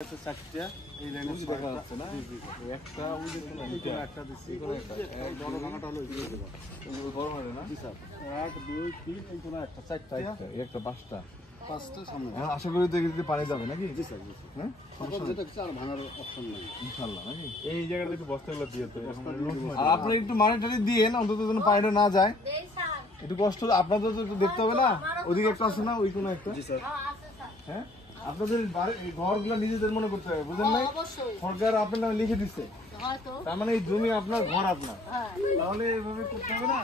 চারটা এই লাইনে দেখা যাচ্ছে না একটা ওই যে একটা দিচ্ছি বড় ভাঙাটা হলো বড় হয় না জি স্যার 1 2 3 এই কোন একটা চারটা একটা পাঁচটা সামনে আশা করি তো এদিকে পানি যাবে নাকি জি স্যার হ্যাঁ সমস্যা যেটা কিছু আর ভাঙার অপশন নাই ইনশাআল্লাহ নাকি এই জায়গাটা একটু বস্তাগুলো দিয়ে তো আর আপনি একটু মাটি টাটি দিয়ে না অন্তত যেন পানিটা না যায় একটু কষ্ট আপনাদের তো একটু দেখতে হবে না ওদিকে একটা আছে না ওই কোন একটা জি স্যার হ্যাঁ আপনাদের ঘরগুলো নিজেদের মনে করতে হবে বুঝলেন নাই সরকার আপনার নামে লিখে দিচ্ছে তার মানে এই জমি আপনার ঘর আপনার তাহলে এভাবে করতে হবে না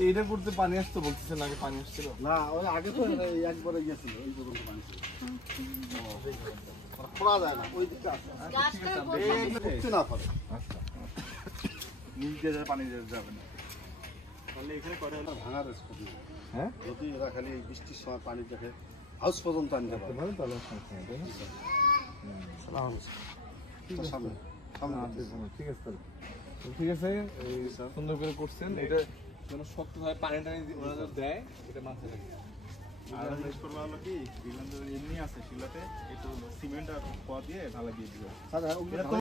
এইটা করতে পানি আসতো বলতেছেন আগে পানি আসছিল না ওই আগে তো একবারে গিয়েছিল ওই পর্যন্ত পানি ছিল খোলা যায় না ওই দিকটা আছে না পারে আচ্ছা নিচে পানি যাবে না তাহলে এখানে করে হলো ভাঙার স্কোপ নেই হ্যাঁ যদি এরা খালি বৃষ্টির সময় পানি দেখে হাউস পর্যন্ত আনতে পারে তাহলে সামনে ঠিক আছে ঠিক আছে সুন্দর করে করছেন এটা যেন শক্ত হয় পানি টানি ওরা দেয় এটা মাথায় রাখবে আর করবো হলো কি এমনি আছে শিলাতে একটু সিমেন্ট আর পা দিয়ে ঢালা দিয়ে দিবে